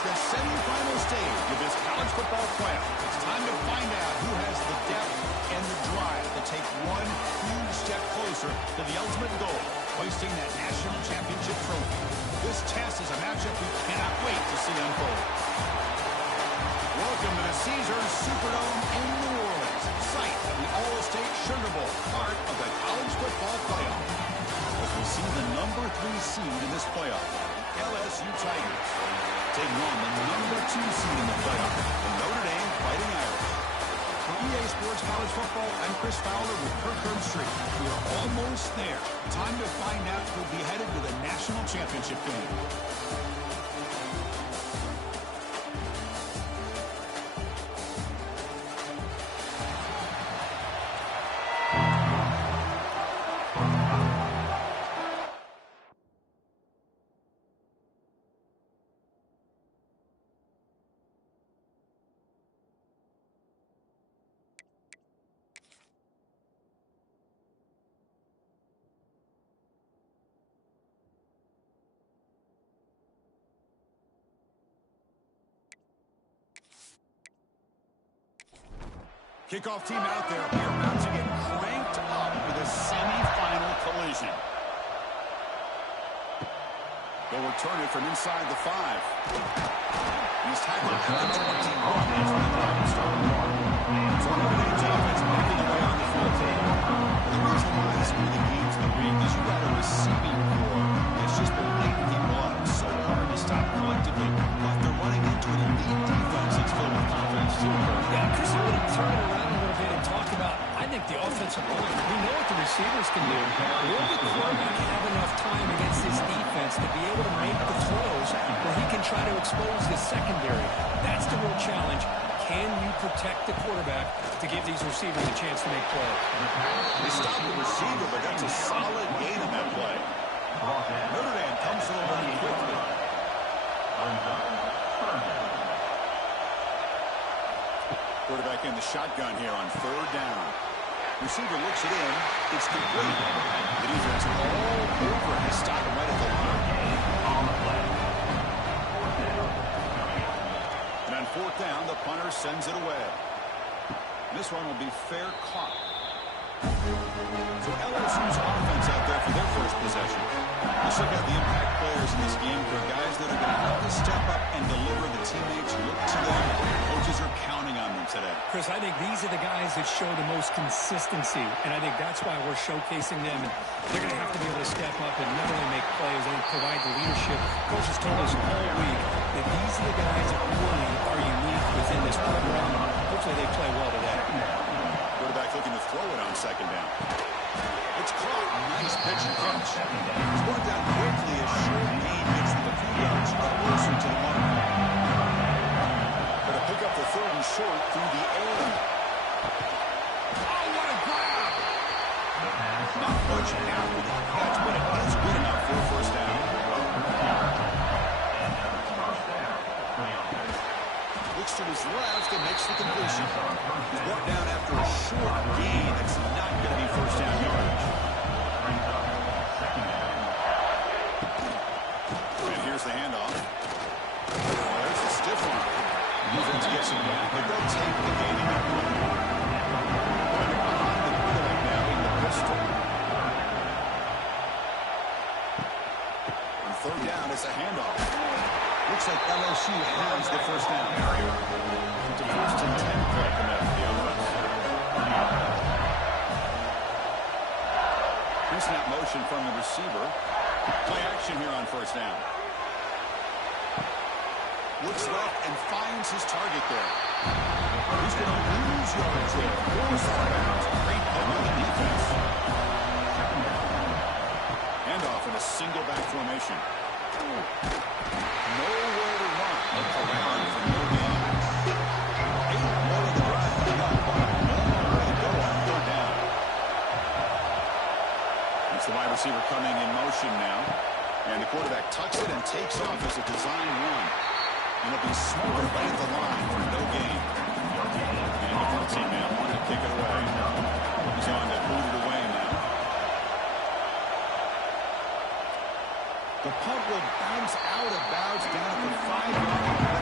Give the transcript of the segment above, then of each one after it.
the semifinal stage of this college football playoff. It's time to find out who has the depth and the drive to take one huge step closer to the ultimate goal, hoisting that national championship trophy. This test is a matchup we cannot wait to see unfold. Welcome to the Caesars Superdome in New Orleans, site of the All-State Sugar Bowl, part of the college football playoff. As we see the number 3 seed in this playoff, LSU Tigers, taking on the number 2 seed in the playoff, the Notre Dame Fighting Irish. For EA Sports College Football, I'm Chris Fowler with Kirk Street. We are almost there. Time to find out who will be headed to the national championship game. Kickoff team out there. We are about to get cranked up for the semifinal collision. They'll return it from inside the 5. He's tackled at the 21 after the drive started. So Notre Dame's offense making their way on the field today. The reason why this one of the games of the week is you got a receiving core that's just been lighting people up. So hard to stop collectively, but they're running into an elite defense that's filled with confidence too. Yeah, Chris, I'm going to turn it around a little bit and talk about, I think the offensive line, we know what the receivers can do. Will the quarterback have enough time against this defense to be able to make the throws where he can try to expose his secondary? That's the real challenge. Can you protect the quarterback to give these receivers a chance to make plays? They stopped the receiver, but that's a solid gain on that play. Notre Dame comes to the line quickly. Quarterback in the shotgun here on 3rd down. Receiver looks it in. It's complete. The defense all over his stop him right at the line. And on 4th down, the punter sends it away. This one will be fair caught. So LSU's offense out there for their first possession. Let's look at the impact players in this game for guys that are going to have to step up and deliver. The teammates look to them. Coaches are counting on them today. Chris, I think these are the guys that show the most consistency, and I think that's why we're showcasing them. And they're going to have to be able to step up and not only make plays and provide the leadership. Coach has told us all week that these are the guys that really are unique within this program. Hopefully they play well today. Quarterback looking to throw it on 2nd down. It's caught. Nice pitch and catch. It's brought down quickly as short gain gets them a few yards closer to the mark. Going to pick up the 3rd and short through the air. Oh, what a grab! Not much after the catch, but it is good enough for a 1st down. Looks to his left and makes the completion. He's brought down after a short gain. That's not going to be 1st down yardage. And here's the handoff. There's the stiff one. Defense gets him back, but they'll take the gain in that one. Behind the quarterback now in the pistol. On 3rd down, it's a handoff. Looks like LSU has the 1st down. It's a 1st and 10 play coming out of the offense. Pre-snap motion from the receiver. Play action here on 1st down. Looks left and finds his target there. He's going to lose yards there. Forced out of bounds. Great play by the defense. Handoff in a single back formation. Nowhere to run. Around for no gain. 8 more of the drive coming up. Nowhere to go on 3rd down. It's the wide receiver coming in motion now. And the quarterback tucks it and takes off as a design run. And it'll be smoked right at the line for no gain. And the punt team now wanting to kick it away. He's on to boot it away now. The punt will bounce out of bounds down at the 5-yard line.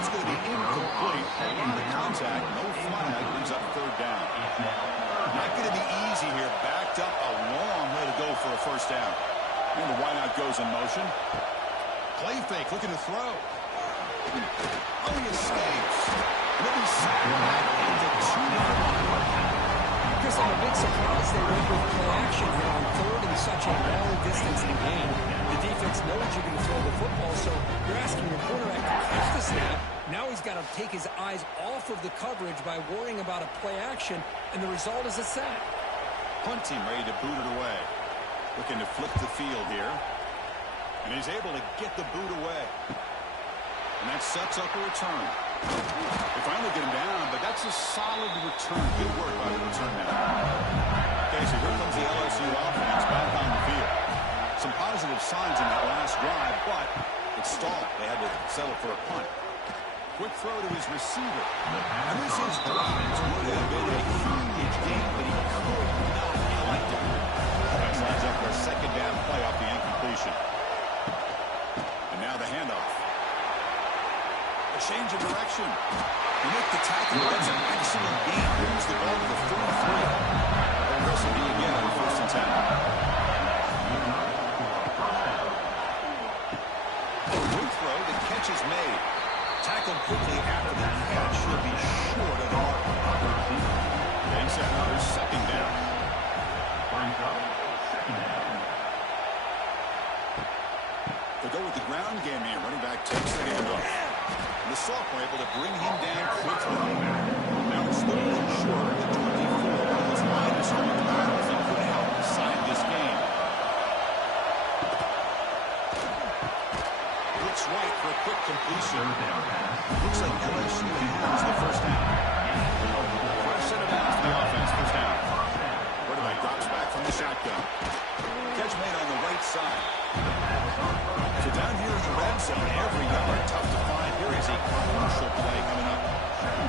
That's going to be incomplete. A lot of contact. No flag. Brings up third down. Not going to be easy here. Backed up a long way to go for a first down. And the wideout goes in motion. Play fake. Looking to throw. Oh, he escapes. He'll be sacked into 2-1. Chris, I'm a bit surprised they went with play action here on third and such a long distance in the game. The defense knows you're going to throw the football, so you're asking your quarterback to catch the snap. Now he's got to take his eyes off of the coverage by worrying about a play action, and the result is a sack. Punt team ready to boot it away. Looking to flip the field here. And he's able to get the boot away. And that sets up a return. They finally get him down, but that's a solid return. Good work by the return man. Okay, so here comes the LSU offense back on the field. Some positive signs in that last drive, but it stalled. They had to settle for a punt. Quick throw to his receiver. And this is blocked. Would have been a huge game, but he could not collect it. That lines up for a second down play off the incompletion. And now the handoff. A change of direction. You make the tackle. That's an excellent game. Moves the ball to the 33. And this will be again on the 1st and 10. A good throw. The catch is made. Tackled quickly after the catch. Should be short of the mark. Makes that another second down. They go with the ground game here. Running back takes the handoff. The sophomore able to bring him down quickly. Now it's third and short at the 24. His line is scoring battles and could help decide this game. Looks right for a quick completion. Looks like LSU has the first down. Fresh set of downs for the offense. First down. Quarterback drops back from the shotgun. Catch made on the right side. So down here in the red zone, every yard tough to find. Here is a crucial play coming up.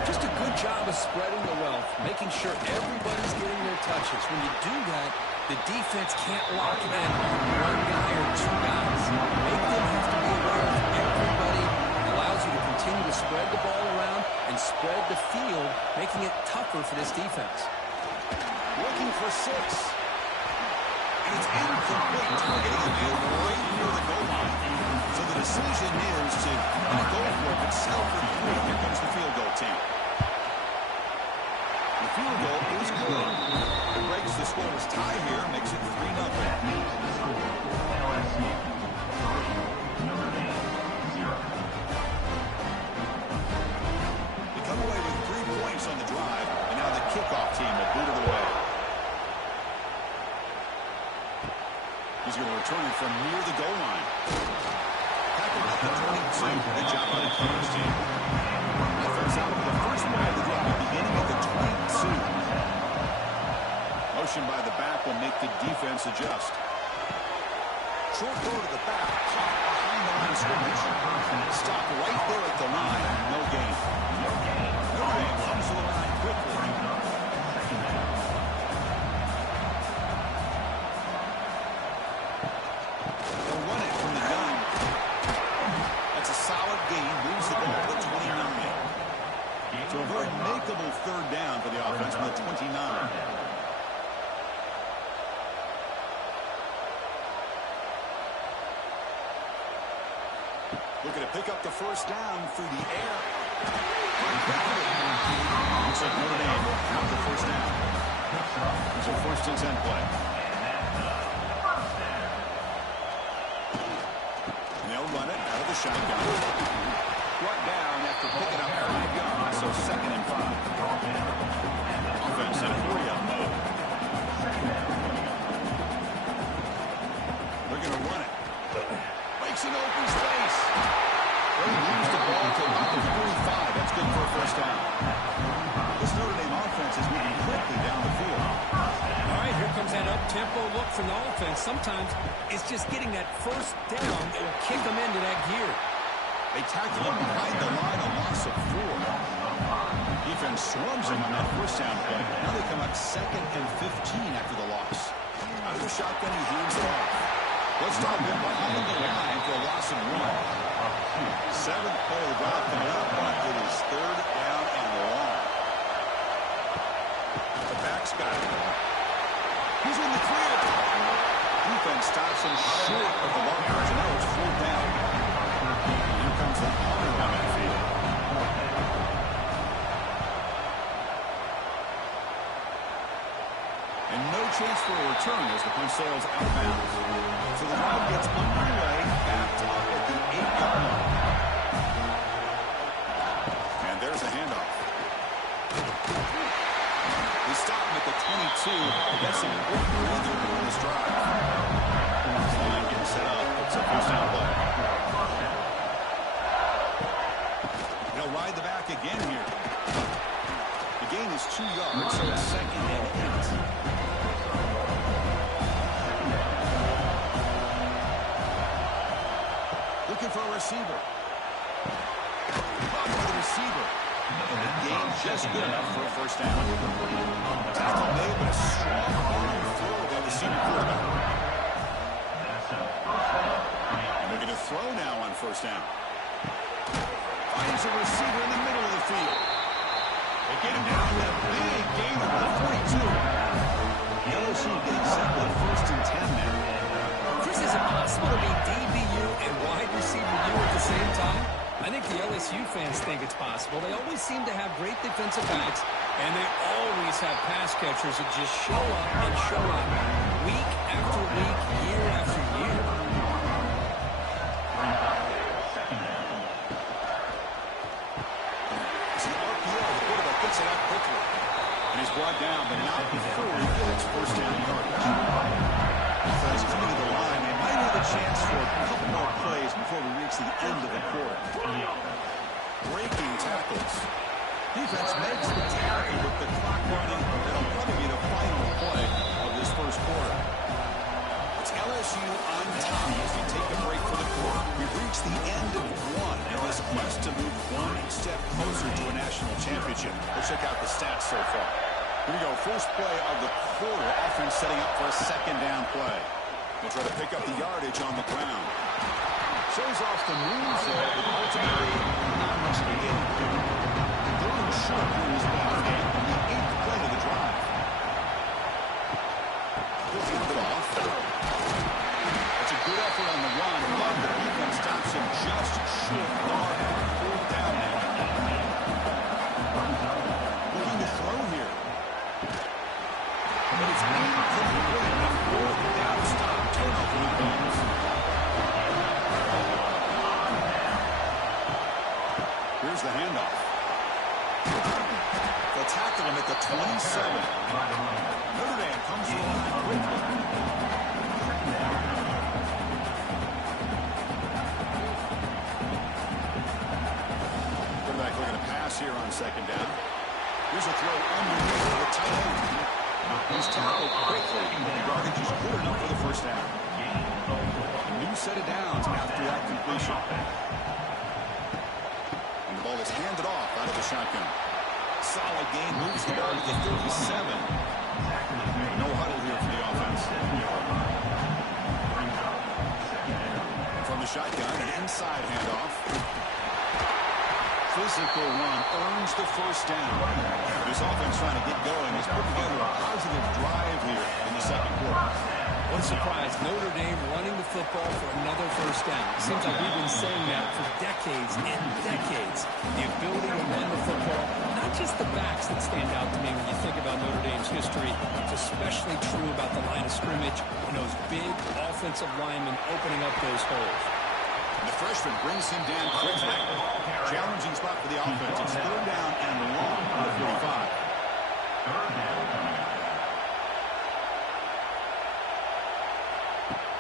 Just a good job of spreading the wealth, making sure everybody's getting their touches. When you do that, the defense can't lock in on one guy or two guys. Make them have to be aware of everybody. Allows you to continue to spread the ball around and spread the field, making it tougher for this defense. Looking for 6. And it's incomplete. Targeting a field right near the goal line. So the decision is to not go for it, but settle for 3. Here comes the field goal team. The field goal is good. It breaks the scoreless tie here, makes it 3-0. They come away with 3 points on the drive, and now the kickoff team will boot it away. He's going to return it from near the goal line. Tackled at the 22. Good job by the Kings team. Offense out for the first play of the drive, beginning at the 22. Motion by the back will make the defense adjust. Short throw to the back, caught behind the line of scrimmage. Stop right there at the line. No gain. Notre Dame comes to the line quickly. They'll run it from the gun. That's a solid gain. Moves the ball to 29. So a very makeable third down for the offense from the 29. Looking to pick up the first down through the air. Looks like Notre Dame will have the first down. It's a 1st and 10 play. And they'll run it out of the shotgun. Brought down after picking up 5 yards, so 2nd and 5. Offense in hurry-up mode. They're going to run it. Makes an open space. They lose the ball to about the 45. That's good for a first down. This Notre Dame offense is moving quickly down the field. All right, here comes that up-tempo look from the offense. Sometimes it's just getting that first down that will kick them into that gear. They tackle him behind the line, a loss of 4. Defense swarms him on that first down play. Now they come up 2nd and 15 after the loss. Out of the shotgun, he hands it off. Let's start him behind the line for a loss of 1. 7th play of the drive coming up. got it. He's in the clear. Defense stops him short of the markers, and now it's 4th down. Here comes the punter on that field. And no chance for a return as the punt sails out of bounds. So the drive gets underway, backed up at the 8-yard line. And there's a handoff. They stop him at the 22. That's some important breather in this drive. Line getting set up. It's a first down play. They'll ride the back again here. The gain is 2 yards, so it's 2nd and 8. Looking for a receiver. Caught by the receiver. And the gain just good enough for a first down. Tackle made, but a strong arm throw by the senior quarterback. And they're going to throw now on first down. Finds a receiver in the middle of the field. They get him down with a big gain over the 42. LSU getting set with a 1st and 10 now. Chris, is it possible to be DBU and wide receiver U at the same time? I think the LSU fans think it's possible. They always seem to have great defensive backs, and they always have pass catchers that just show up and show up week after week, year after year. It's an RPO. The quarterback gets it out quickly. And he's brought down, but not before he gets first down yardage. Defense coming to the line. They might have a chance for a couple more plays before we reach the end of the quarter. Breaking tackles. Defense makes the tackle with the clock running. That'll probably be the final play of this first quarter. It's LSU on top as we take a break for the quarter. We've reached the end of one in this quest to move one step closer to a national championship. Let's check out the stats so far. Here we go. First play of the quarter. Offense setting up for a 2nd down play. They try to pick up the yardage on the ground. Shows off the moves there, but ultimately not much to get into. They're in short here in this ball game on the 8th play of the drive. He'll hand it off. That's a good effort on the run, but the defense stops him just short of the mark. 4th down now. Looking to throw here. But it's incomplete. A 4th down stop. Turnover with Bones. Here's the handoff. They'll tackle him at the 27. Notre Dame comes to the line quickly. Quarterback looking to pass here on 2nd down. Here's a throw underneath the tight end. He's tackled quickly. The yardage is good enough for the first down. A new set of downs after that completion. And the ball is handed off out of the shotgun. Solid gain, moves the ball to the 37. No huddle here for the offense. From the shotgun, an inside handoff. Physical run earns the first down. This offense trying to get going has put together a positive drive here in the 2nd quarter. What a surprise. Notre Dame running the football for another first down. Seems like we've been saying that for decades and decades. The ability to run the football, not just the backs that stand out to me when you think about Notre Dame's history. It's especially true about the line of scrimmage and those big offensive linemen opening up those holes. And the freshman brings him down quickly. Challenging spot for the offense. It's 3rd down and long on the 45.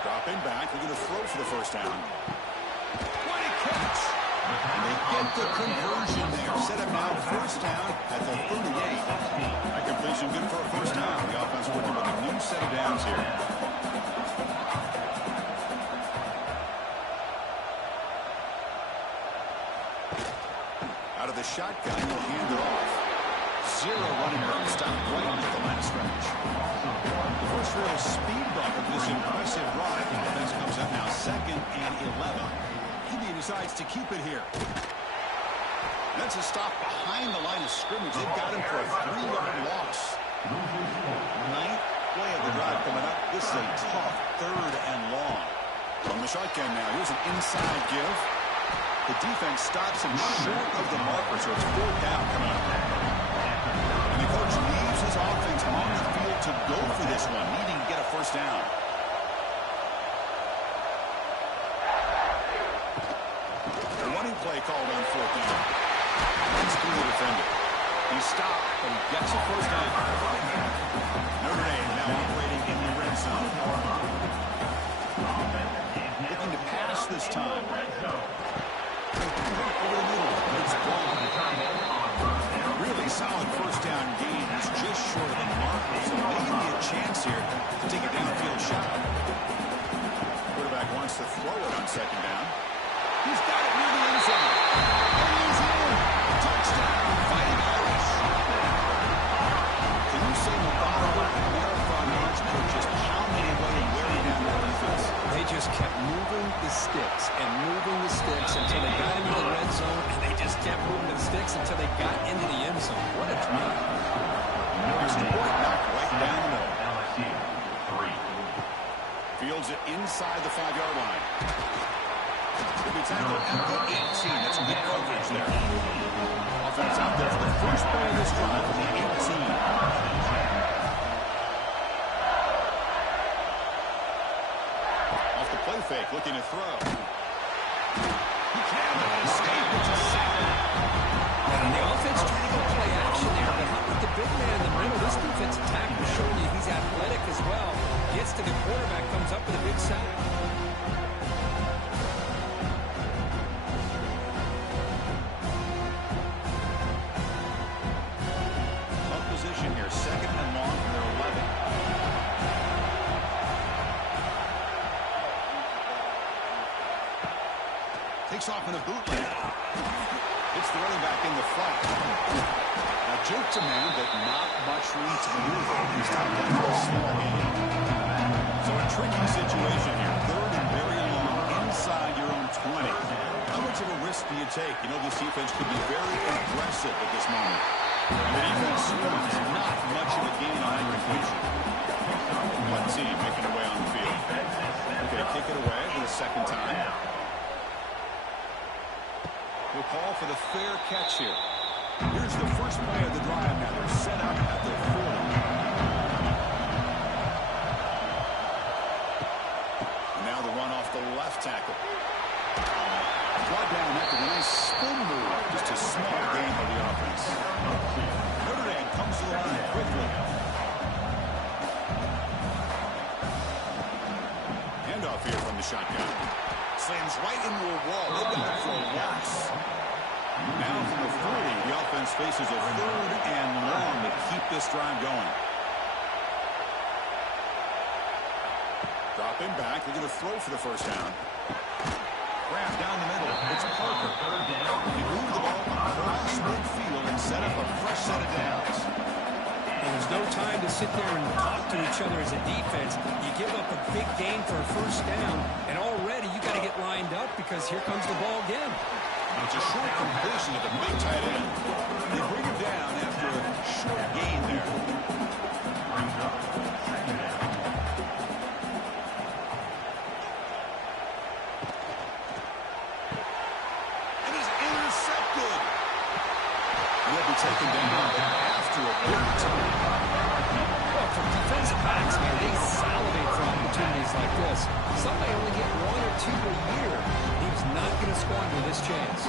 Dropping back. They're going to throw for the first down. What a catch. And they get the conversion there. Set up now 1st down at the 38. That completion good for a first down. The offense working with a new set of downs here. Out of the shotgun, he'll hand it off. 0 running back stop right at the line of scrimmage. The first real speed bump of this impressive drive. The offense comes up now 2nd and 11. He decides to keep it here. That's a stop behind the line of scrimmage. They've got him for a 3-yard loss. Ninth play of the drive coming up. This is a tough 3rd and long. From the shotgun now, here's an inside give. The defense stops him short of the marker, so it's 4th down coming up. And the coach leaves his offense on the field to go for this one, needing to get a 1st down. The running play called on 4th down. Runs through the defender. He stopped, but he gets a 1st down. Notre Dame now operating in the red zone. Looking to pass this time. Over the middle. It's gone. Really solid 1st down gain. It's just short of the marker, so maybe a chance here to take a downfield shot. Quarterback wants to throw it on 2nd down. He's got it near the end zone. And he's in. Touchdown, Fighting Irish. Can you say methodical and marathon marksmen are just pounding away and wearing down their defense? They just kept moving the sticks and moving the sticks until they got into the red zone, and they just kept moving the sticks until they got into the end zone. What a drive. Here's the point knocked right down the middle. Fields it inside the 5-yard line. Could be tackled at the 18. That's good coverage there. Offense out there for the first play of this drive from the 18. Off the play fake, looking to throw. He cannot escape. It's a sack. And the offense trying to go play action there, but how about the big man in the middle? This defensive tackle showing you he's athletic as well. Gets to the quarterback, comes up with a big sack. Here, 2nd and long from their 11. Takes off in a bootleg. Hits the running back in the flat. Now juked a man, but not much room to maneuver. He's stopped down for a small gain. So a tricky situation here. 3rd and very long inside your own 20. How much of a risk do you take? You know, this defense could be very aggressive at this moment. And the defense wants not much of a gain on that completion. One team making their way on the field. Okay, kick it away for the 2nd time. We'll call for the fair catch here. Here's the first play of the drive now. They're set up at their 40. And now the run off the left tackle. Brought down after a nice spin move. Just a small gain for the offense. Notre Dame comes to the line quickly. Handoff here from the shotgun. Slams right into a wall. They've got it for a loss. Now from the 40, the offense faces a 3rd and long to keep this drive going. Dropping back. They're going to throw for the 1st down. Grab down the middle. It's Parker. He moved the ball across midfield and set up a fresh set of downs. And there's no time to sit there and talk to each other as a defense. You give up a big gain for a 1st down, and already you got to get lined up because here comes the ball again. It's a short completion of the big tight end. They bring him down after a short gain there. Taken down after a big time. Well, for defensive backs, man, they salivate for opportunities like this. Some may only get 1 or 2 a year. He's not going to squander this chance.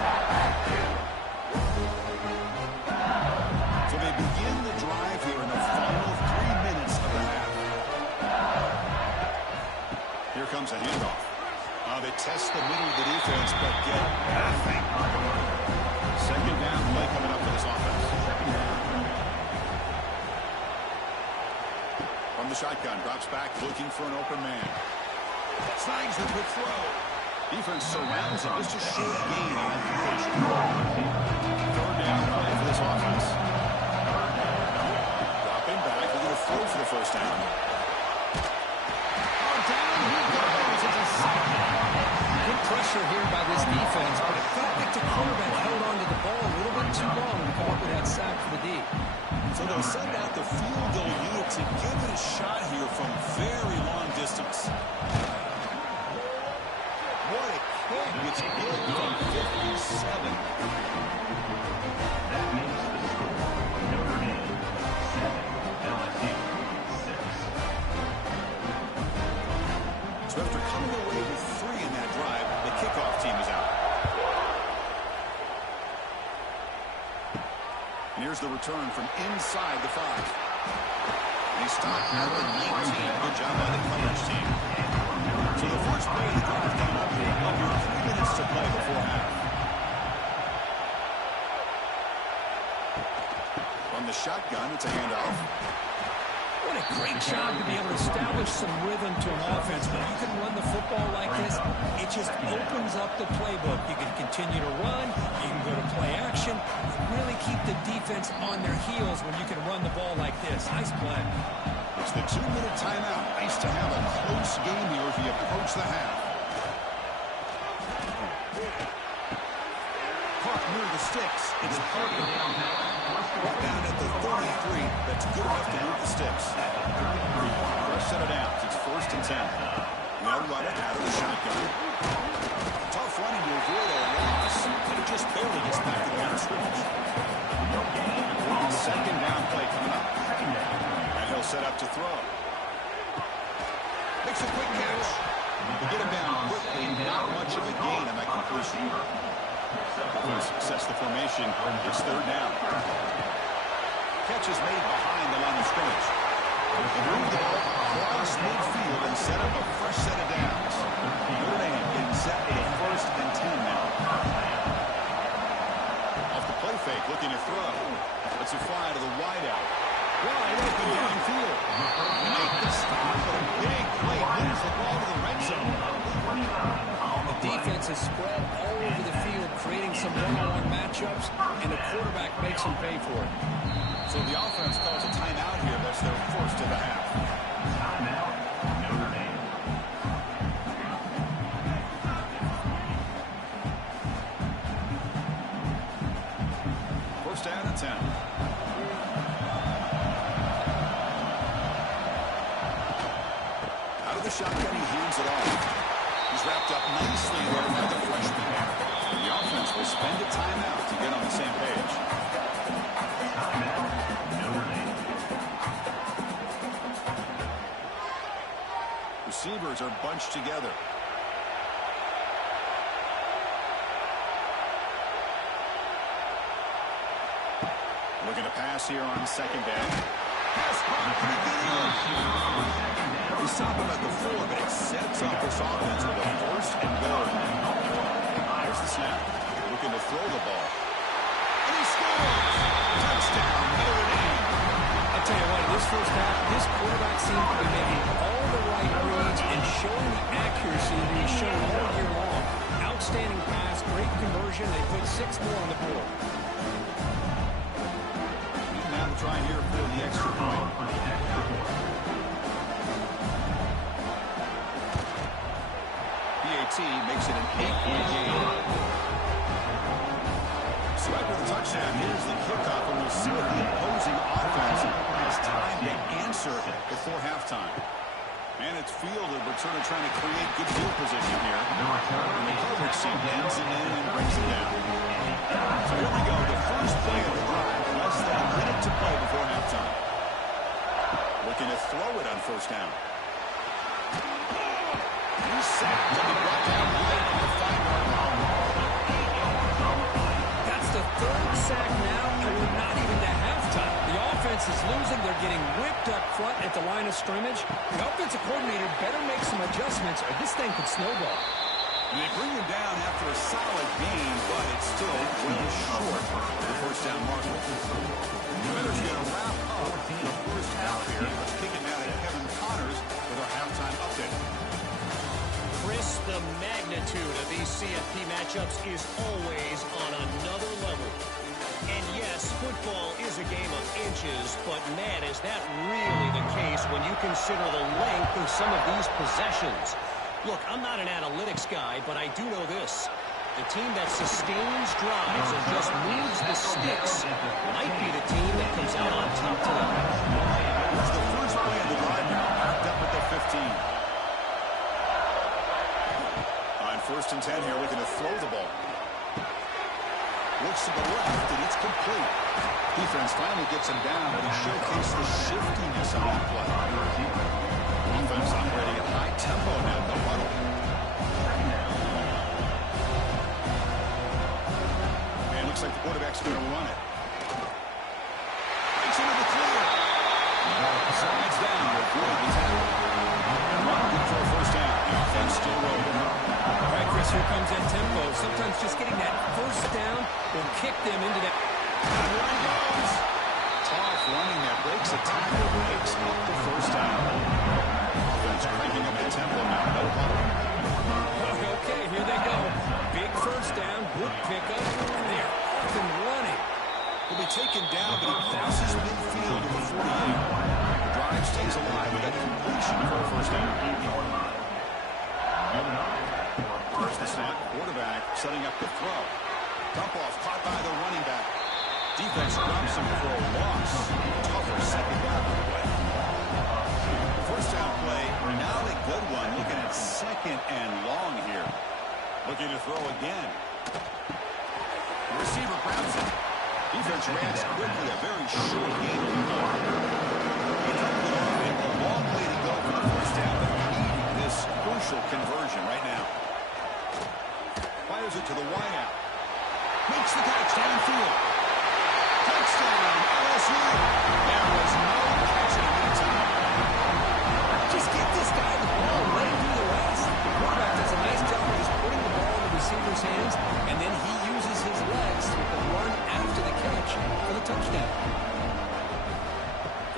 So they begin the drive here in the final 3 minutes of the half. Here comes a handoff. They test the middle of the defense, but get nothing. 2nd down play coming up for this offense. From the shotgun, drops back, looking for an open man. Snags the quick throw. Defense surrounds him. Just a short gain on that completion. 3rd down play for this offense. Dropping back, looking to throw for the 1st down. Down he goes. It's a sack. Good pressure here by this defense, but it felt like the quarterback held on to the ball a little bit too long to come up with that sack for the D. So they'll send out the field goal unit to give it a shot here from very long distance. What a kick. It's good from 57. That means the score. Notre Dame 7, LSU 6. So after coming away with 3 in that drive, the kickoff team is out. And here's the return from inside the 5. And he stopped at the 19. Good job by the coverage team. So the first play of the drive coming up here. Under 3 minutes to play before half. From the shotgun, it's a handoff. What a great job to be able to establish some rhythm to an offense. When you can run the football like this, it just opens up the playbook. You can continue to run. You can go to play action. Really keep the defense on their heels when you can run the ball like this. Nice play. It's the 2-minute timeout. Nice to have a close game here as we approach the half. Caught near the sticks. It's Parker. Down at the 33. That's good enough to move the sticks. First set of downs. It's 1st and 10. No runner out of the shotgun. Tough running to avoid a loss. And it just barely gets back to the line of scrimmage. Second down play coming up. And he'll set up to throw. Makes a quick catch. We'll get him down quickly. Not much of a gain on that completion. Going to success the formation. It's 3rd down. Catch is made behind the line of scrimmage. They move the ball across midfield and set up a fresh set of downs. Notre Dame getting set for the 1st and 10 now. Off the play fake, looking to throw. Let's a fly to the wideout. Wide open downfield. Make the stop, but a big play moves the ball to the red zone. The defense is spread all over the field, creating some one-on-one matchups, and the quarterback makes them pay for it. So the offense calls a timeout here. That's their first of the half. Timeout, Notre Dame. First down and 10. Out of the shotgun, he hands it off. He's wrapped up nicely there by the freshman. The offense will spend a timeout to get on the same page. Timeout, Notre Dame. Receivers are bunched together. Looking to pass here on 2nd down. Pass caught pretty good. We stop him at the 4, but it sets up this offense with a 1st and goal. There's the snap. Looking to throw the ball. And he scores! Touchdown, Notre Dame. I'll tell you what, in this first half, this quarterback seemed to be making all the right reads and showing the accuracy that he's shown all year long. Outstanding pass, great conversion. They put 6 more on the board. Now to try here for the extra point. PAT makes it an 8-point game. So after the touchdown, here's the kickoff, and we'll see what the opposing offense has time to answer before halftime. And it's fielded. Returner trying to create good field position here. And the coverage team ends it in and brings it down. So here we go. The first play of the drive. Less than a minute to play before halftime. Looking to throw it on 1st down. He's sacked to be brought down right on the 5-yard line. That's the 3rd sack now, and we're not even to halftime. The offense is losing. They're getting whipped up front at the line of scrimmage. The offensive coordinator better make some adjustments, or this thing could snowball. And they bring him down after a solid game, but it's still well short of the 1st down marker. The Winners going to wrap up the first half here. Let's kick it now to Kevin Connors with our halftime update. Chris, the magnitude of these CFP matchups is always on another level. And yes, football is a game of inches, but man, is that really the case when you consider the length of some of these possessions. Look, I'm not an analytics guy, but I do know this. The team that sustains drives and just moves the sticks might be the team that comes out on top tonight. It's the first play of the drive now, packed up at the 15. On 1st and 10 here, looking to throw the ball. Looks to the left, and it's complete. Defense finally gets him down, but he showcased the shiftiness on that play. Offense operating at high tempo now in the huddle. And looks like the quarterback's going to run it. Breaks into the clear. Slides down to avoid the tackle. Run good for a first down. The offense still rolling. All right, Chris, here comes that tempo. Sometimes just getting that first down will kick them into that. And run goes. Tough running that breaks a tackle, makes up the first down. Offense cranking up the tempo now. No huddle. Okay, here they go. Big first down, good pickup, and they're off and running. Will be taken down, but he crosses midfield to the 48. The drive stays alive with that completion for a first down. First the snap, quarterback setting up the throw. Dump off caught by the running back. Defense drops him for a loss. Tougher second down on the way. First down play, not a good one. Looking at 2nd and long here. Looking to throw again. The receiver grabs it. Defense reacts quickly. A very short game to go. He dumped it off. A long way to go for the first down, but needing this crucial conversion right now. Fires it to the wideout. Makes the catch downfield. Touchdown, LSU. There was no catch in the meantime. Just get this guy the ball and let him do the rest. The quarterback does a nice job of just putting the ball in the receiver's hands, and then he uses his legs with the run after the catch for the touchdown.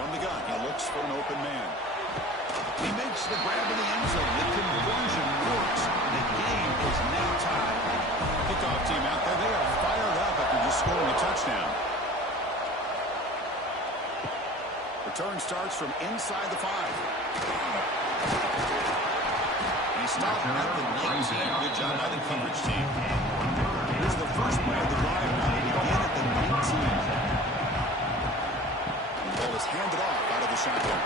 From the gun, he looks for an open man. He makes the grab in the end zone. The conversion works. The game is now tied. Kickoff team out there. They are fired up after just scoring a touchdown. Return starts from inside the 5. He stopped at the 19. Good job by the coverage team. Here's the first play of the drive now. They begin at the 19. The ball is handed off out of the shotgun.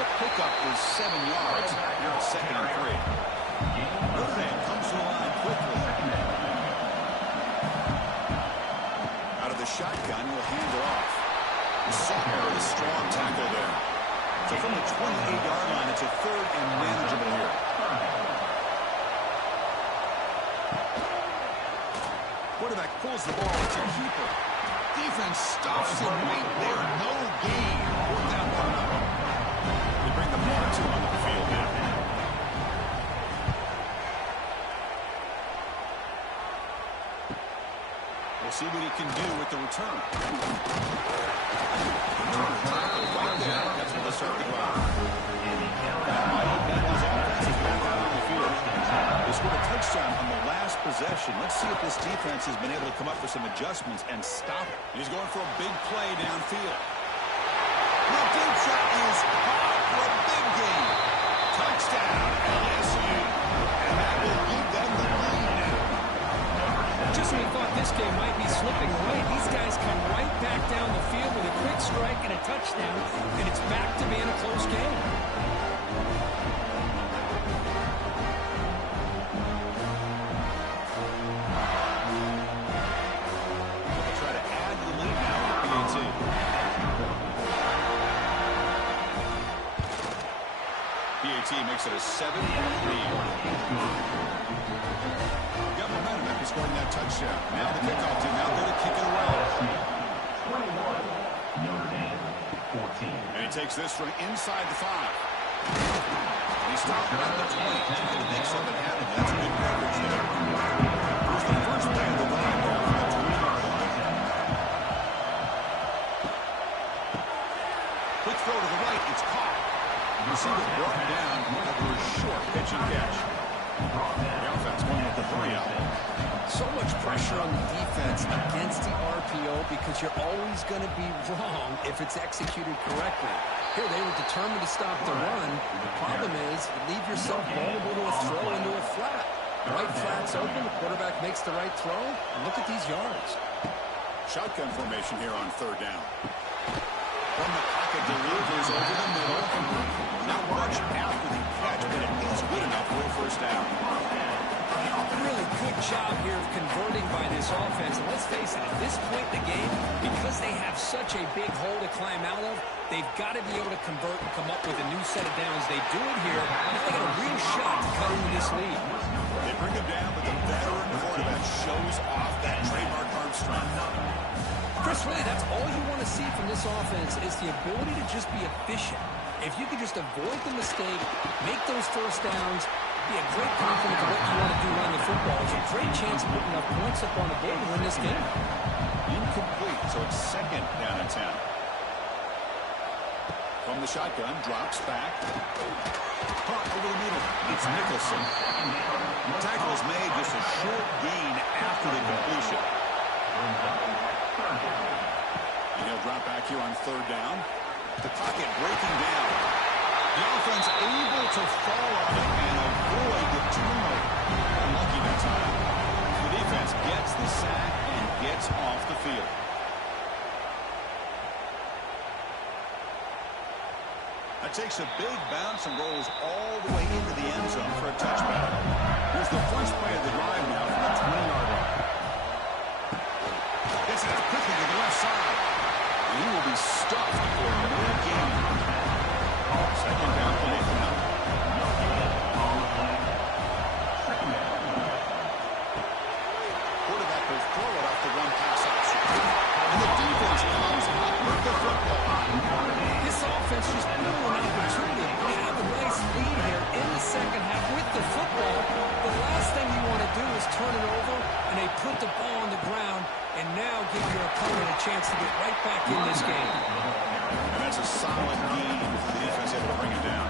The pickup is 7 yards. Here it's 2nd and 3. Notre Dame comes to the line quickly. Out of the shotgun, he'll hand it off. Sawyer, a strong tackle there. So from the 28-yard line, it's a 3rd and manageable here. Quarterback pulls the ball. It's a keeper. Defense stops him right there. No gain. 4th down, 1. They bring the ball to on the field now. We'll see what he can do with the return. Right there. That's where they start the drive. His offense is back out on the field. They scored a touchdown on the last possession. Let's see if this defense has been able to come up with some adjustments and stop it. He's going for a big play downfield. The deep shot is caught for a big gain. Touchdown, LSU. And that will give them the lead now. Just when we thought this game might be slipping away, these guys come right back down the field with a quick strike and a touchdown, and it's back to being a close game. They'll try to add to the lead now with PAT. PAT makes it a 7-point lead. Got momentum after scoring that touchdown. Now the kickoff team out there to kick it away. 21, Notre Dame, 14. And he takes this from inside the 5. He stopped at the 20. Trying to make something happen. That's good coverage there. Here's the first play of the drive now from the 20-yard line. Quick throw to the right. It's caught. The receiver brought down over a short pitch and catch. The offense going with the hurry out. So much pressure on the defense against the RPO because you're always going to be wrong if it's executed correctly. Here, they were determined to stop the run. The problem is you leave yourself vulnerable to a throw into a flat. Right flat's open. The quarterback makes the right throw. And look at these yards. Shotgun formation here on third down. From the pocket, delivers over the middle. Not much after the catch, but it is good enough for a first down. Really good job here of converting by this offense. And let's face it, at this point in the game, because they have such a big hole to climb out of, they've got to be able to convert and come up with a new set of downs. They do it here. Now they got a real shot to cut into this lead. They bring him down, but the veteran quarterback shows off that trademark arm strength. Chris, really, that's all you want to see from this offense is the ability to just be efficient. If you can just avoid the mistake, make those first downs, be a great confidence of what you want to do running the football, it's a great chance of putting enough points up on the board to win this game. Incomplete, so it's second down and 10. From the shotgun, drops back. Caught over the middle. It's Nicholson. Tackle is made, just a short gain after the completion. And he'll drop back here on third down. The pocket breaking down. The offense able to fall on it and avoid the turnover. Unlucky that time. The defense gets the sack and gets off the field. That takes a big bounce and rolls all the way into the end zone for a touchback. Here's the first play of the drive now from the 20-yard line. Gets it out quickly to the left side. And he will be stuffed for no gain. Second down play now. Quarterback will throw it off the one-pass option. And the defense comes up with the football. This offense just blew an opportunity. They have a nice lead here in the second half with the football. The last thing you want to do is turn it over, and they put the ball on the ground and now give your opponent a chance to get right back in this game. And that's a solid gain. The defense able to bring it down.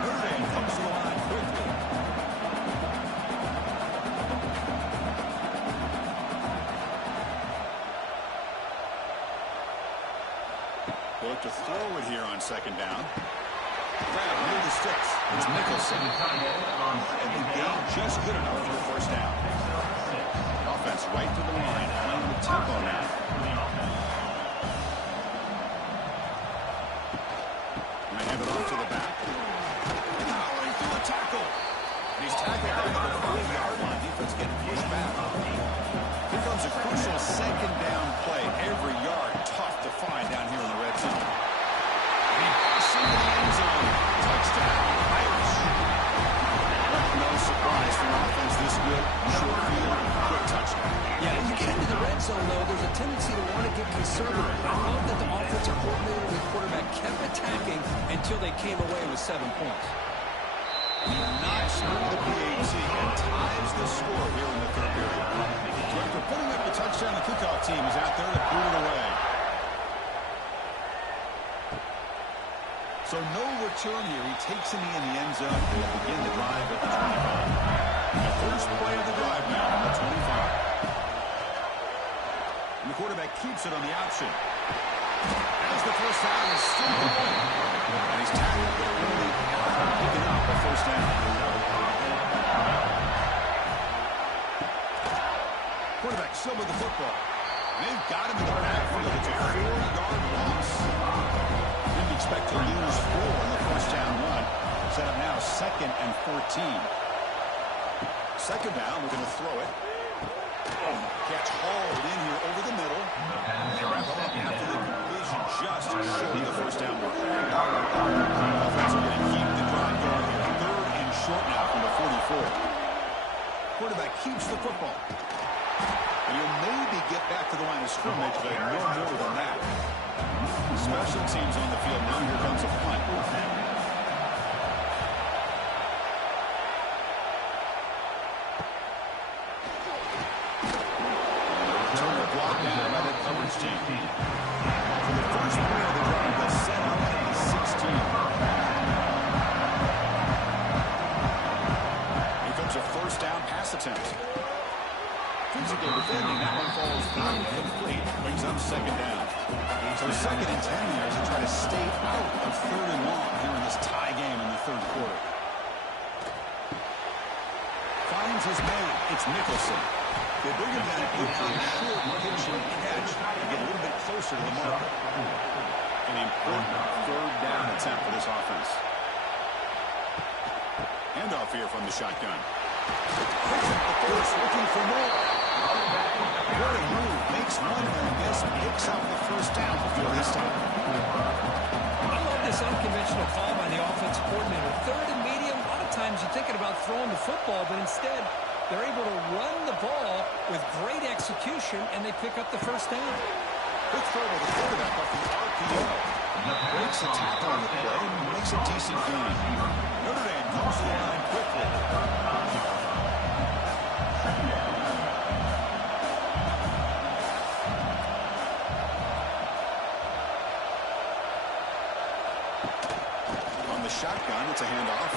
Notre Dame comes to the line quickly. They look to throw it here on second down. Grab near the sticks. It's Nicholson. And the gain just good enough for a first down. Offense right to the line. Playing the tempo now. And they have it off to the back. Powering through a tackle. And he's tackled down to the 5-yard line. Defense getting pushed back. Here comes a crucial second down play. Every yard tough to find down here in the red zone. He busts into the end zone. Touchdown, Irish. No surprise for an offense this good. Short field, quick touchdown. Yeah, as you get into the red zone, though, there's a tendency to want to get conservative. I love that the offensive coordinator and the quarterback kept attacking until they came away with 7 points. Knocks through the PAT and ties the score here in the third period. So after putting up the touchdown, the kickoff team is out there to boot it away. So no return here. He takes it in the end zone and will begin the drive at the 25. The first play of the drive now on the 25. And the quarterback keeps it on the option. As the first down is still going. And he's tackled early after picking up a first down. Quarterback still with the football. They've got him in the backfield. It's a 4-yard loss. Didn't expect to lose 4 in the first down run. Set up now 2nd and 14. Second down, we're going to throw it. Catch hauled in here over the middle. They wrap it up after the completion, just short of the first down mark. Offense going to keep the drive going here. 3rd and short now from the 44. Quarterback keeps the football. And you'll maybe get back to the line of scrimmage, but no more than that. Special teams on the field now. Here comes a punt. Turner blocked down by the coverage team. For the first play of the drive, they'll set up at the 16. Here comes a first down pass attempt. Physical defending, that one falls incomplete. Brings up second down. So 2nd and 10 here as they try to stay out of 3rd and long here in this tie game in the third quarter. 5 finds his man. It's Nicholson. They bring him down quickly, short pitch and catch, and get a little bit closer to the marker. An important third down attempt for this offense. Handoff here from the shotgun. Picks up the first, looking for more. What a move. Makes one miss, picks up the first down before this time. I love this unconventional call by the offensive coordinator. Third and medium, a lot of times you're thinking about throwing the football, but instead they're able to run the ball with great execution, and they pick up the first down. Quick throw to the quarterback off the RPO. Breaks a tackle on the play and makes a decent gain. Notre Dame comes to the line quickly. On the shotgun, it's a handoff.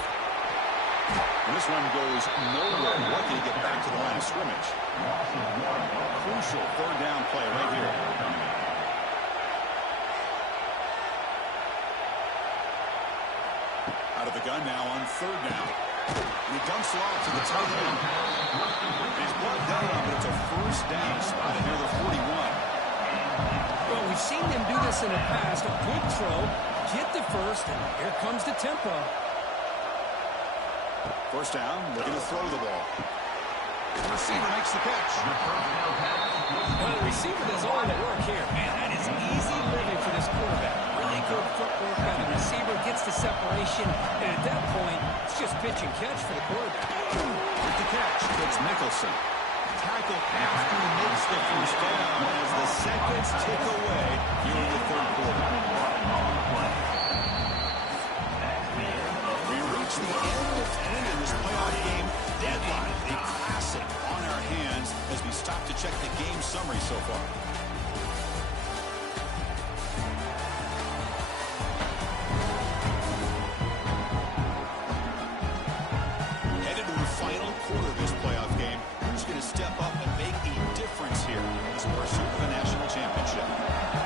And this one goes nowhere. Lucky to get back to the line of scrimmage. Crucial third down play right here. Out of the gun now on third down. He dumps it off to the tight end. He's brought down, but it's a first down spotted near the 41. Well, we've seen them do this in the past. A good throw, get the first, and here comes the tempo. First down, looking to throw the ball. The receiver makes the catch. Well, the receiver does all the work here. Man, that is easy living for this quarterback. Really good footwork by the receiver, gets the separation, and at that point, it's just pitch and catch for the quarterback. With the catch, it's Nicholson. Tackle after he makes the first down as the seconds tick away here in the third quarter. We reach the end of winning this playoff game deadline. A classic on our hands as we stop to check the game summary so far. Headed to the final quarter of this playoff game. Who's going to step up and make a difference here in the pursuit of the national championship?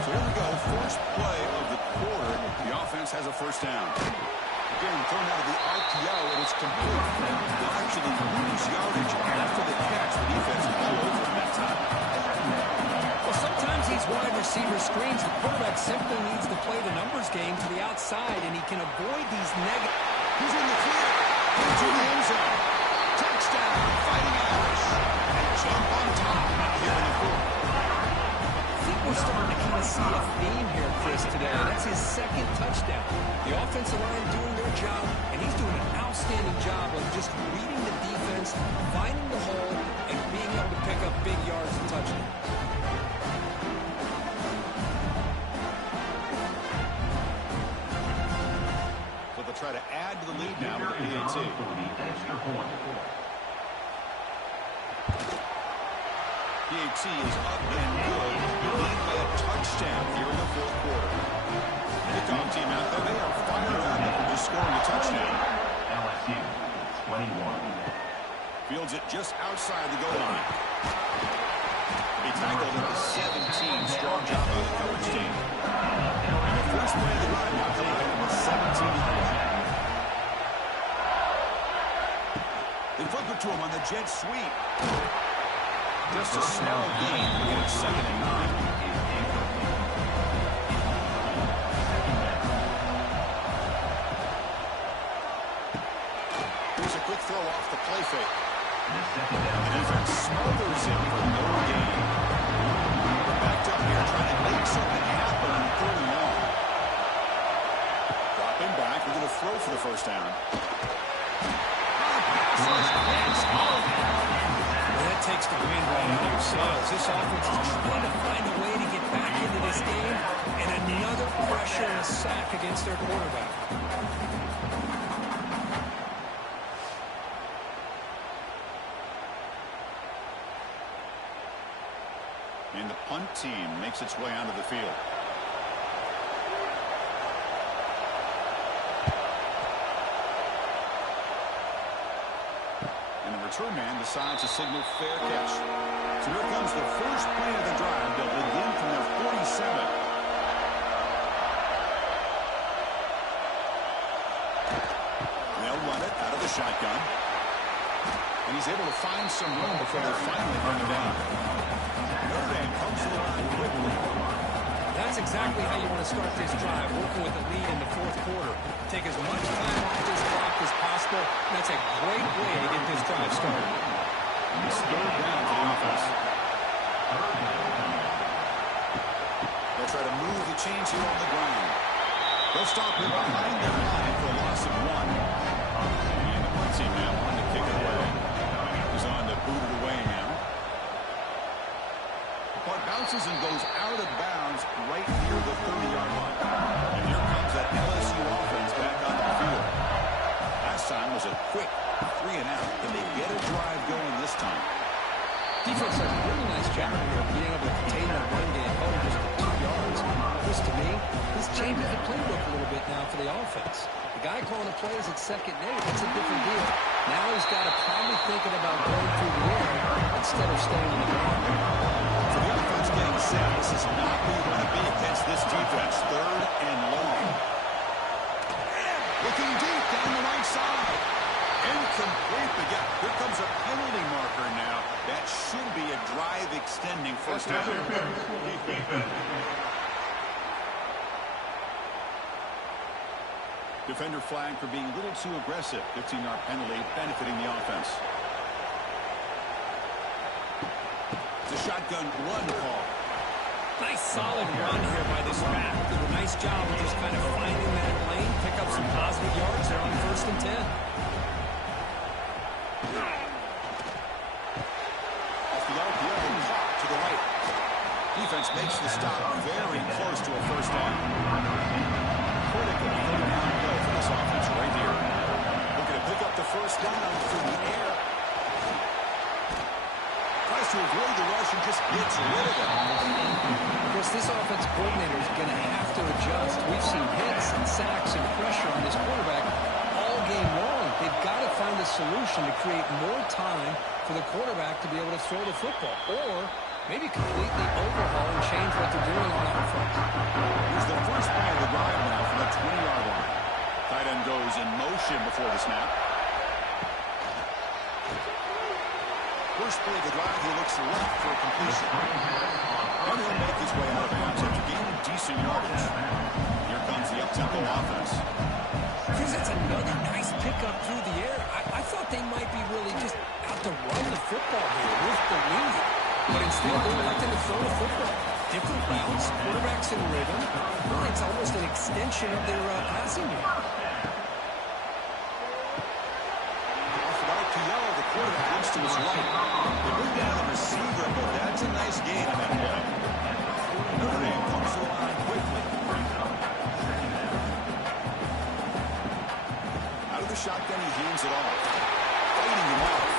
So here we go. First play of the quarter. The offense has a first down. Again, thrown out of the RPO, and it's complete. They actually lose yardage after the catch. The defense is all over him that time. Well, sometimes these wide receiver screens, the quarterback simply needs to play the numbers game to the outside, and he can avoid these negative. He's in the clear. Into the end zone. Touchdown, Fighting Irish. And jump on top here in the fourth. I think we're starting to kind of see a theme here, Chris, today. That's his second touchdown. The offensive line doing their job, and he's doing an outstanding job of just reading the defense, finding the hole, and being able to pick up big yards and touchdowns. So they'll try to add to the lead now with the PAT. PAT is up and good. Lead by a touchdown here in the fourth quarter. Kickoff team out there, they are fired up after just scoring a touchdown. LSU 21. Fields it just outside the goal line. He tackled at the 17. Strong job by the coverage team. And the first play of the run now coming out on the 17-yard line. They flip it to him on the jet sweep. Just a small gain. We get 2nd and 9. Here's a quick throw off the play fake. The defense smothers him for no gain. Backed up here trying to make something happen on 3rd and long. Dropping back. We're going to throw for the first down. That takes the wind right out of your sails. This offense is trying to find a way to get back into this game, and another pressure and a sack against their quarterback. And the punt team makes its way onto the field. And the return man decides to signal fair catch. So here comes the first play of the drive. They'll begin from their 47. They'll run it out of the shotgun. And he's able to find some room before they finally bring him down. Notre Dame comes to the line quickly. That's exactly how you want to start this drive, working with the lead in the fourth quarter. Take as much time off this clock as possible. That's a great way to get this drive started. It's third down for the offense. They'll try to move the chains here on the ground. They'll stop here behind their line for a loss of 1. And the punt team now on to kick it away. He's on to boot it away now. Punt bounces and goes out of bounds right near the 30-yard line. And here comes that LSU offense back onto the field. Last time was a quick 3-and-out. Can they get a drive going this time? Defense does a really nice job here of being able to contain that run game home just 2 yards. This, to me, this changes the playbook a little bit now for the offense. The guy calling the plays at second and 8, that's a different deal. Now he's got to probably thinking about going through the air instead of staying on the ground. For the offense getting set, this is not where you want to be against this defense. Third and long. Looking deep down the right side. Incomplete, but yeah, here comes a penalty marker now. That should be a drive-extending first down. Defender flag for being a little too aggressive. 15-yard penalty benefiting the offense. It's a shotgun run call. Nice solid run here by this back. Did a nice job of just kind of finding that lane, pick up some positive yards there on 1st and 10. Off the RPO, clock to the right. Defense makes the stop very close to a first down. Critical third down go for this offense right here. Looking to pick up the first down through the air. Tries to avoid the rush and just gets rid of it. Chris, this offense coordinator is going to have to adjust. We've seen hits and sacks and pressure on this quarterback all game long. They've got to find a solution to create more time for the quarterback to be able to throw the football, or maybe completely overhaul and change what they're doing on offense. Here's the first play of the drive now from the 20-yard line. Tight end goes in motion before the snap. First play of the drive, he looks left for a completion. And he'll make his way out of bounds after gaining decent yardage. Here comes the up-tempo offense. Chris, that's another nice pickup through the air. I thought they might be really just out to run the football here with the lead. But instead, they're electing to throw the football. Different routes, quarterbacks in rhythm. Well, it's almost an extension of their passing game. Off the RPO, the quarterback looks to his right. They bring down the receiver, but that's a nice gain on that play. Notre Dame comes to the line quickly. Out of the shotgun, he hands it off. Fighting him off.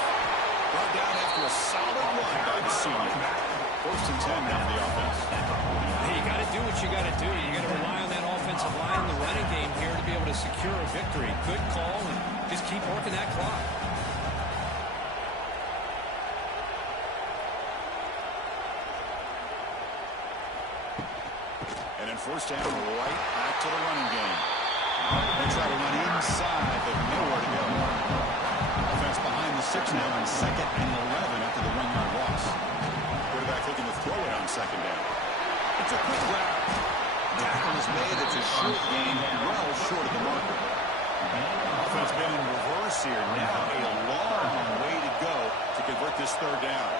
Brought down after a solid run by the senior. 1st and 10 now for the offense. Hey, you got to do what you got to do. You got to rely on that offensive line in the running game here to be able to secure a victory. Good call, and just keep working that clock. And then first down, right back to the running game. They try to run inside, but nowhere to go. Offense behind the 6 now in 2nd and 11 after the 1-yard loss. Quarterback looking to throw it on 2nd down. It's a quick grab. Tackle is made. It's a short gain, well short of the marker. Offense been in reverse here. Now a long way to go to convert this 3rd down.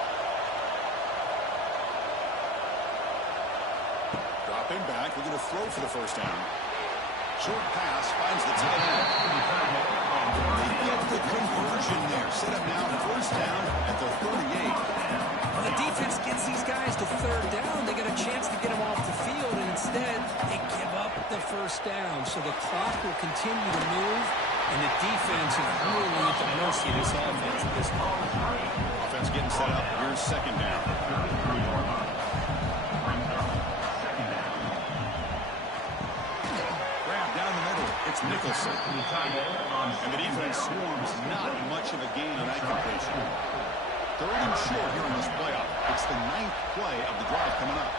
Dropping back, looking to throw for the first down. Short pass, finds the tight end. They get the conversion there. Set up now, first down at the 38. Well, the defense gets these guys to 3rd down. They get a chance to get them off the field, and instead they give up the first down. So the clock will continue to move, and the defense is really at the mercy of this offense at this point. Offense getting set up. Here's 2nd down. It's Nicholson. And the defense swarms not much of a gain on that completion. 3rd and short here in this playoff. It's the 9th play of the drive coming up.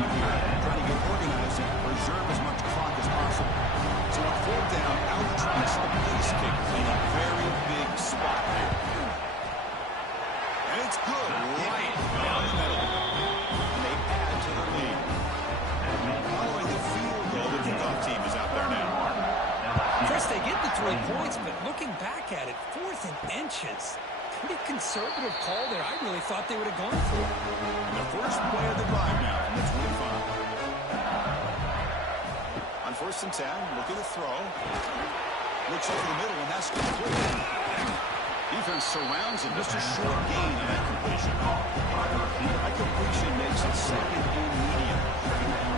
out here, trying to get organized and preserve as much clock as possible. So on fourth down, outtracks the place kick in a very big spot here. And it's good, right down the middle. And they add to the lead. Following the field goal, the kickoff team is out there now. Chris, they get the 3 points, but looking back at it, 4th and inches. Pretty conservative call there. I really thought they would have gone for it. The first play of the drive now from the 25. On 1st and 10, looking to throw. Looks over the middle, and that's complete. Defense surrounds him. Just a short gain on that completion. That completion makes it 2nd and medium.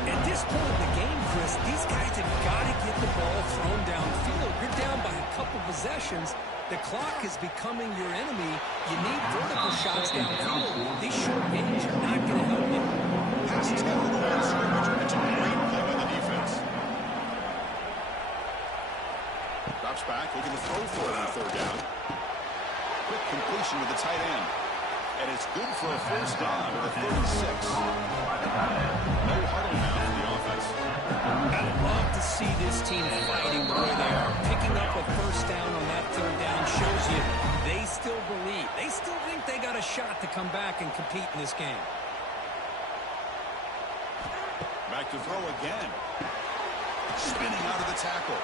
At this point in the game, Chris, these guys have got to get the ball thrown downfield. You're down by a couple possessions. The clock is becoming your enemy. You need vertical shots downfield. These short gains are not going to help you. Pass is going to the line of scrimmage. It's a great play by the defense. Drops back, looking to throw for it on 3rd down. Quick completion with the tight end. And it's good for a 1st down with a 36. No huddle now for the offense. I love to see this team fighting the way they are. Picking up a 1st down on that 3rd down shows you they still believe. They still think they got a shot to come back and compete in this game. Back to throw again. Spinning out of the tackle.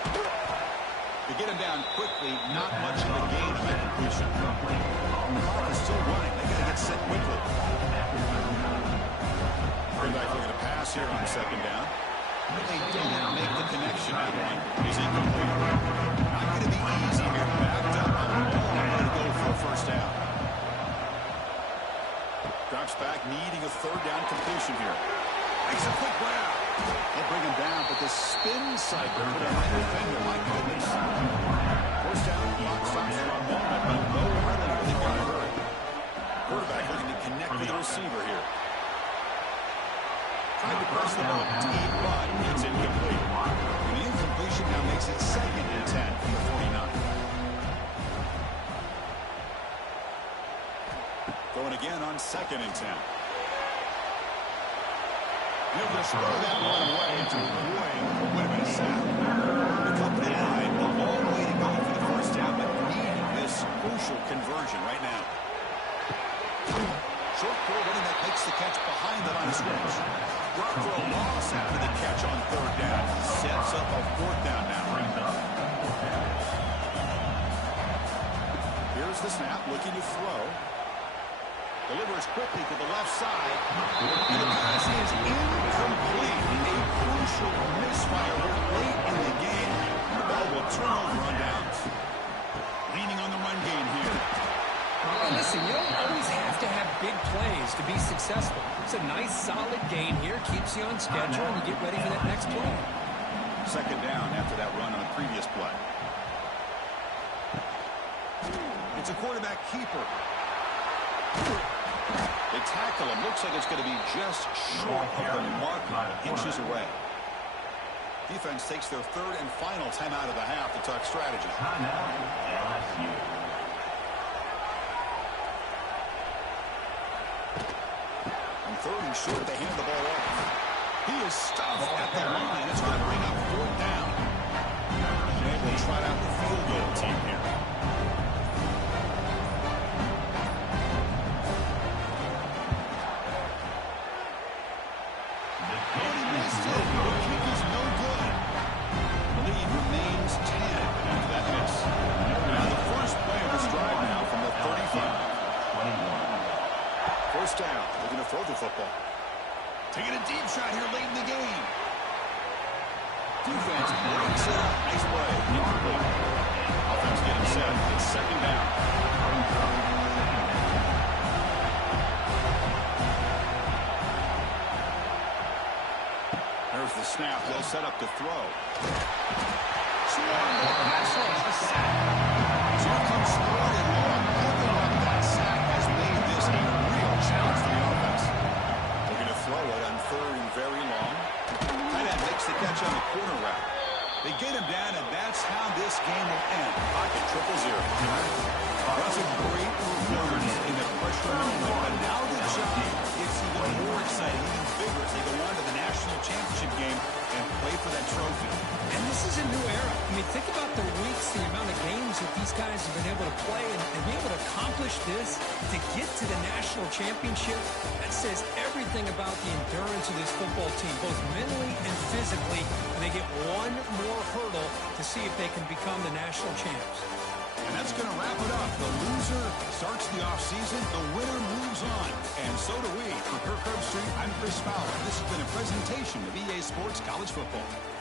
To get him down quickly, not much of a gain on that completion. The clock is still running. They got to get set quickly. Quarterback looking to pass here on 2nd down. But they don't make the connection. That one is incomplete. Not going to be easy here. Backed up on the ball. Ready to go for a 1st down. Drops back, needing a 3rd down completion here. Makes a quick grab. They'll bring him down, but the spin cycle put on that defender. My goodness. 1st down, clock stops for a moment, but no hurry. They've got to hurry. Quarterback looking to connect with the receiver here. Tried to press the ball deep, but it's incomplete. And the incompletion now makes it 2nd and 10 from the 49. Going again on 2nd and 10. He'll just throw that one away to avoid what would have been a sack. The company line, a long way to go for the 1st down, but need this crucial conversion right now. Short throw, running that makes the catch behind the line of scrimmage. Brought for a loss after the catch on 3rd down. Sets up a 4th down now. Here's the snap, looking to throw. Delivers quickly to the left side. And the pass is incomplete. A crucial misfire late in the game. The ball will turn over on downs. Leaning on the run game here. Well, listen, you don't always have to have big plays to be successful. It's a nice, solid game here. Keeps you on schedule, and you get ready for that next play. 2nd down after that run on the previous play. It's a quarterback keeper. They tackle him. Looks like it's going to be just short of the mark, inches away. Defense takes their 3rd and final timeout of the half to talk strategy. On 3rd and short, they hand the ball off. He is stuffed at the line. It's going to bring up 4th down. And they will trot out the field goal team here. Down, looking to throw the football. Taking a deep shot here late in the game. Defense breaks it up. Nice play. Incomplete. Offense getting set. It's 2nd down. There's the snap. They'll set up to throw. Swung. Pass rush. A sack. So here comes third and long. Giving up that sack has made this a real challenge for the offense. Looking to throw it on 3rd and very long. Tight end makes the catch on the corner route. They get him down, and that's how this game will end. Pocket 0-0. That's a great performance in the pressure moment, but now the job gets even more exciting, even bigger as they go on to the for that trophy. And this is a new era. I mean, think about the weeks, the amount of games that these guys have been able to play and be able to accomplish this, to get to the national championship. That says everything about the endurance of this football team, both mentally and physically. And they get one more hurdle to see if they can become the national champs. And that's going to wrap it up. The loser starts the offseason. The winner moves on. And so do we. For Kirk Herbstreit, I'm Chris Fowler. This has been a presentation of EA Sports College Football.